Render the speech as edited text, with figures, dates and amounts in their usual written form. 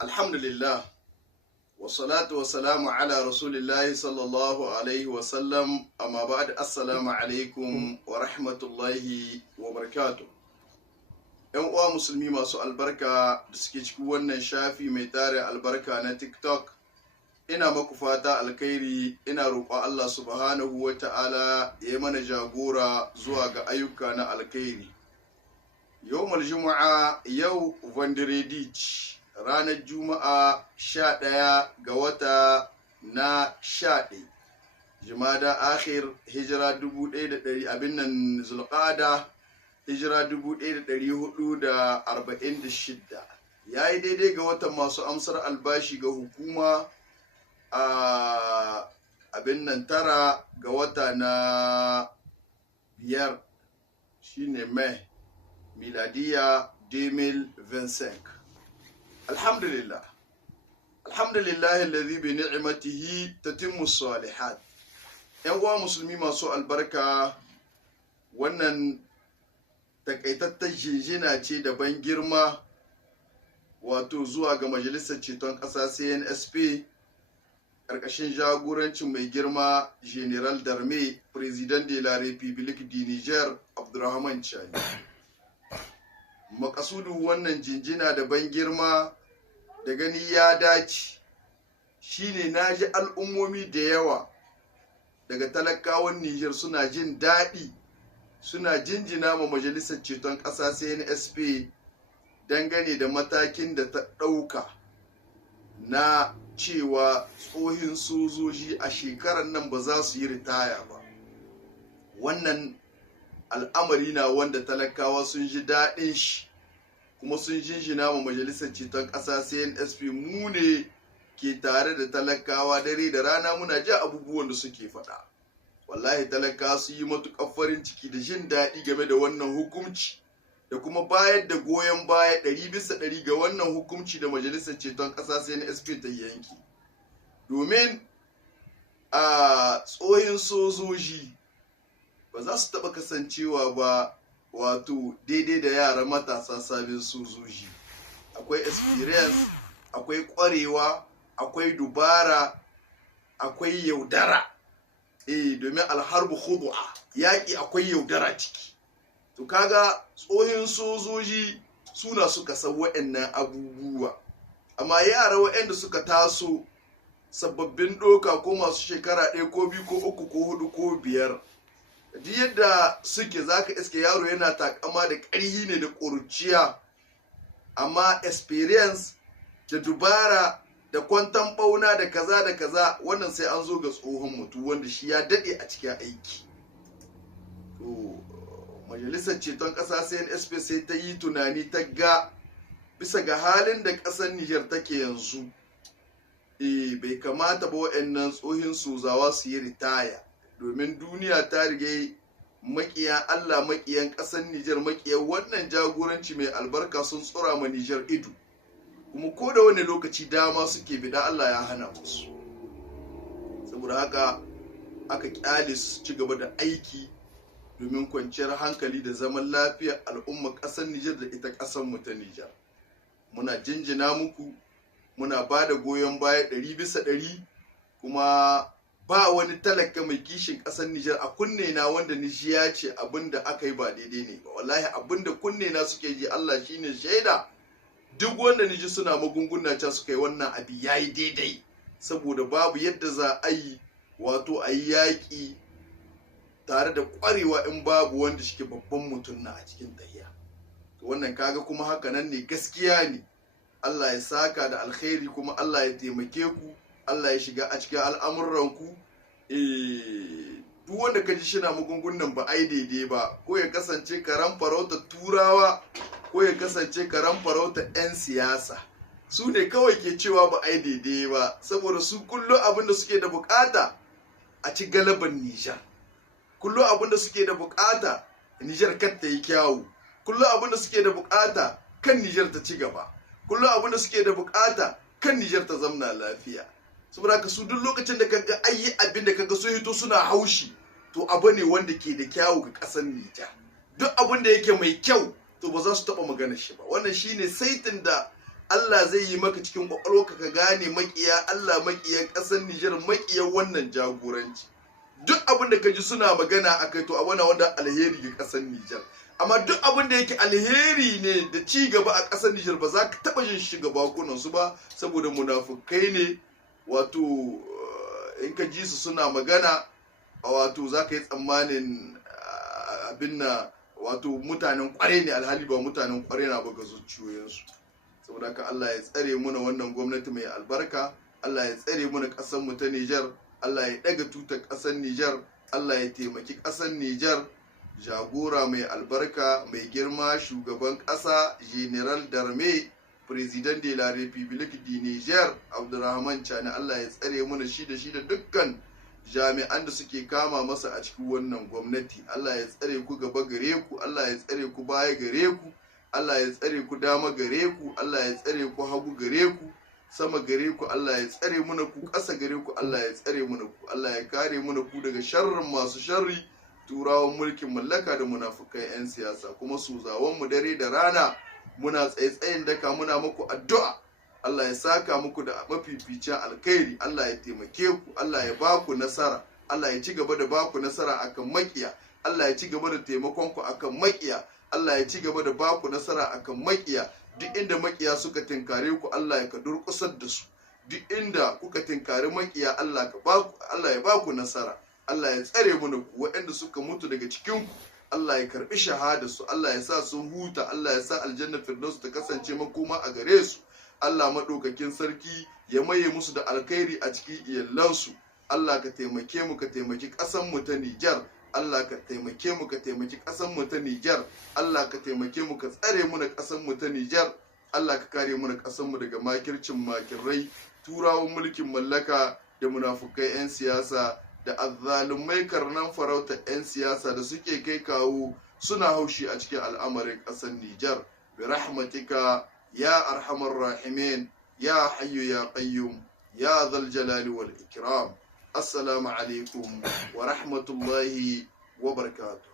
Alhamdulillah, wassalatu wassalamu ala rasulillahi sallallahu alaihi wasallam, amma ba'd. Assalamu alaikum wa rahmatullahi wa barakatuh. ‘Yan uwa musulmi masu albarka da suke cikin wannan shafi mai tarin albarka na TikTok, ina maku fata alkhairi, ina roƙon Allah subhanahu wa ta'ala ya yi mana jagora zuwa ga ayyuka na alkhairi. Yawmul Juma'a, yau Vendredi, ranar Juma'a 11 ga wata na 11 Jumada akhir, hijira 1100 abin nan Zulqa'ada, hijira 1446, yayi daidai ga watan masu amsar albashi ga hukuma a abin nan 9 ga wata na 5 shine Mai miladiya 2025. Alhamdulillah, alhamdulillahi alladhi bi ni'matihi tatimmu salihat. Yan uwa musulmi masu albarka, wannan takaitattar jinjina ce da ban girma wato zuwa ga majalisar ceton ƙasa CNSP ƙarƙashin jagorancin mai girma General Darme, President de la République du Niger, Abdurrahman Chani. Makasudu wannan jinjina da ban girma da gani ya dace shine naji al'ummomi da yawa daga talakawan Niger suna jin daɗi, suna jinjina ma majalisar ceton ƙasa CNSP dangane da matakin da ta ɗauka na cewa tsohin sojoji a shekarar nan ba za su yi ritaya ba. Wannan al'amari na wanda talakawa sun ji daɗin shi, kuma sun jinjina ma majalisar ceton ƙasa CNSP. Mu ne ke tare da talakawa dare da rana, muna ji abubuwan da suke faɗa. Wallahi talakawa su yi matuƙar farin ciki da jin daɗi game da wannan hukunci, da kuma bayar da goyon baya 100% ga wannan hukunci da majalisar ceton ƙasa CNSP ta yanki. Domin a tsohin sojoji ba za su taɓa kasancewa ba wato daidai da yara matasa sabin sojoji. Akwai experience, akwai ƙwarewa, akwai dubara, akwai yaudara. Domin alharbu khudu'a, yaƙi akwai yaudara ciki. To kaga tsohin sojoji suna suka san waɗannan abubuwa, amma yara waɗanda suka taso sababbin ɗoka ko masu shekara 1 ko 2 ko 3 ko 4 ko 5, duk yadda suke zaka iske yaro yana takama da ƙarhi ne da ƙuruciya, amma experience da dubara da kwantan ɓauna da kaza da kaza, wannan sai an zo ga tsohon mutum wanda shi ya daɗe a cikin aiki. To majalisar ceton ƙasa CNSP sai ta yi tunani, ta ga bisa ga halin da ƙasar Niger take yanzu, bai kamata ba waɗannan tsohin sozawa su yi ritaya, domin duniya ta riga makiya Allah, makiyan ƙasar Niger, makiyan wannan jagoranci mai albarka sun tsora ma Niger ido, kuma ko da wani lokaci dama suke bida, Allah ya hana musu. Saboda haka aka kyale su ci gaba da aiki domin kwanciyar hankali da zaman lafiyar al'ummar ƙasar Niger da ita ƙasar mu ta Niger. Muna jinjina muku, muna ba da goyon baya 100%, kuma ba wani talaka mai kishin ƙasar Niger a kunne na wanda ni ji ya ce abinda aka yi ba daidai ne ba. Wallahi abinda kunne na suke ji, Allah shine shaida, duk wanda ni ji suna magunguna ta suka yi wannan abi yayi daidai, saboda babu yadda za a yi wato a yi yaƙi tare da ƙwarewa in babu wanda shike babban mutum na a cikin tahiya. To wannan kaga kuma haka nan ne, gaskiya ne. Allah ya saka da alkhairi, kuma Allah ya taimake ku, Allah ya shiga a cikin al'amuranku. Duk wanda ka ji shina magungunan ba ai daidai ba, ko ya kasance karan farauta turawa, ko ya kasance karan farauta 'yan siyasa, su ne kawai ke cewa ba ai daidai ba, saboda su kullum abin da suke da bukata a ci galaban Nijar. Kullum abin da suke da bukata Nijar kan ta yi kyawu, kullum abin da suke da bukata kan Nijar ta ci gaba, kullum abin da suke da bukata kan Nijar ta zamna lafiya. Saboda haka su duk lokacin da kaga ayi abin da kaga sun hito suna haushi, to abu ne wanda ke da kyawu ga ƙasar Nijar. Duk abin da yake mai kyau to ba za su taɓa magana shi ba. Wannan shine saitin da Allah zai yi maka cikin kwakwalwarka ka gane makiya Allah, makiyan ƙasar Nijar, makiyan wannan jagoranci. Duk abin da ka ji suna magana a kai to a wanda alheri ga ƙasar Nijar. Amma duk abin da yake alheri ne da ci gaba a ƙasar Nijar ba za ka taɓa jin shi ga bakunansu ba, saboda munafukai ne. Wato in ka ji su suna magana wato za ka yi tsammanin abin na wato mutanen kware ne, alhali ba mutanen kware na ba ga zuciyoyinsu. Saboda haka Allah ya tsare muna wannan gwamnati mai albarka, Allah ya tsare muna ƙasar mu ta Nijar, Allah ya daga tutar ƙasar Nijar, Allah ya taimaki ƙasar Nijar. Jagora mai albarka, mai girma shugaban ƙasa General Darme, President de la République du Niger, Abdurrahman Chani, Allah ya tsare muna shi da dukkan jami'an da suke kama masa a cikin wannan gwamnati. Allah ya tsare ku gaba gare ku, Allah ya tsare ku baya gare ku, Allah ya tsare ku dama gare ku, Allah ya tsare ku hagu gare ku, sama gare ku, Allah ya tsare muna ku, ƙasa gare ku, Allah ya tsare muna ku, Allah ya kare muna ku daga sharrin masu sharri, turawan mulkin mallaka da munafukan 'yan siyasa. Kuma su zawon mu dare da rana muna tsaye-tsayin daka muna muku addu'a, Allah ya saka muku da mafificin alkhairi, Allah ya taimake ku, Allah ya baku nasara, Allah ya ci gaba da baku nasara akan makiya, Allah ya ci gaba da taimakon ku akan makiya, Allah ya ci gaba da baku nasara akan makiya. Duk inda makiya suka tinkare ku, Allah ya ka durƙusar da su. Duk inda kuka tinkari makiya, Allah ya baku nasara. Allah ya tsare mana ku, waɗanda suka mutu daga cikin ku, Allah ya karbi shahada su, Allah ya sa sun huta, Allah ya sa aljanna firdaus ta kasance makoma a gare su. Allah madaukakin sarki ya maye musu da alkhairi a cikin iyalansu. Allah ka taimake mu, ka taimaki ƙasar mu ta Nijar. Allah ka taimake mu, ka taimaki ƙasar mu ta Nijar. Allah ka taimake mu, ka tsare mu na ƙasar mu ta Nijar. Allah ka kare mu na ƙasar mu daga makircin makirai, turawan mulkin mallaka da munafukai 'yan siyasa da azzalumai karnan farauta 'yan siyasa da suke kai kawo suna haushi a cikin al'amarin ƙasar Nijar. Bi rahmatika ya arhamar rahimin, ya hayyu ya qayyum, ya zal jalali wal ikram. Assalamu alaikum wa rahmatullahi wa barakatuh.